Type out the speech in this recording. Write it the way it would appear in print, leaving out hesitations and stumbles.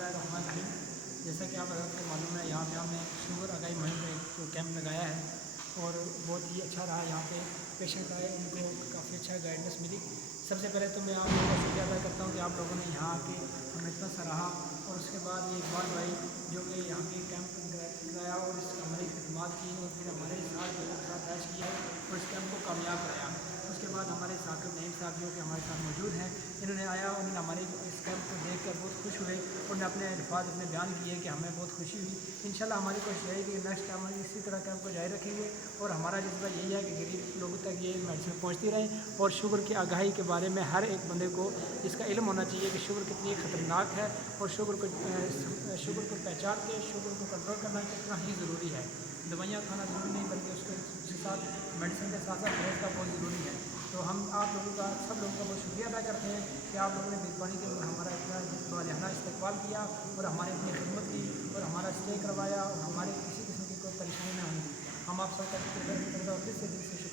बिस्मिल्लाहिर्रहमानिर्रहीम। जैसा कि आप को मालूम है, यहाँ पे हमने शुगर आगाही मुहिम में जो कैंप लगाया है और बहुत ही अच्छा रहा। यहाँ पे पेशेंट आए, उनको काफ़ी अच्छा गाइडेंस मिली। सबसे पहले तो मैं आप लोगों का शुक्रिया अदा करता हूँ कि आप लोगों ने यहाँ आके हमें इतना सराहा। और उसके बाद ये इकबाल भाई जो कि यहाँ पे कैंप कराया और इस हमारी खिदमत की और फिर हमारे साथ लोगों के साथ ऐश किया और इस कैंप को कामयाब कराया। उसके बाद हमारे साकिब नईम साहब जो कि हमारे साथ मौजूद हैं, इन्होंने आया, उन्होंने हमारे इस कैंप को देख कर बहुत खुश हुए। उन्होंने अपने अल्फाज अपने बयान किए कि हमें बहुत खुशी हुई। इंशाल्लाह हमारी कोशिश है कि नेक्स्ट टाइम हम इसी तरह कैंप को जारी रखेंगे और हमारा जज्बा यही है कि गरीब लोगों तक ये मेडिसिन पहुँचती रहे और शुगर की आगाही के बारे में हर एक बंदे को इसका इल्म होना चाहिए कि शुगर कितनी ख़तरनाक है और शुगर को पहचान के शुगर को कंट्रोल करना कितना ही ज़रूरी है। दवाइयाँ खाना ज़रूरी नहीं, बल्कि उसके साथ मेडिसिन के साथ साथ परहेज़ का बहुत ज़रूरी है। तो हम आप लोगों का, सब लोगों का बहुत शुक्रिया अदा करते हैं कि आप लोगों ने मेज़बानी के हमारा इतना वालिहाना इस्तकबाल किया और हमारी इतनी खिदमत की और हमारा स्टे करवाया और हमारे किसी किस्म की कोई परेशानी ना होने दी। हम आप सबका दिल से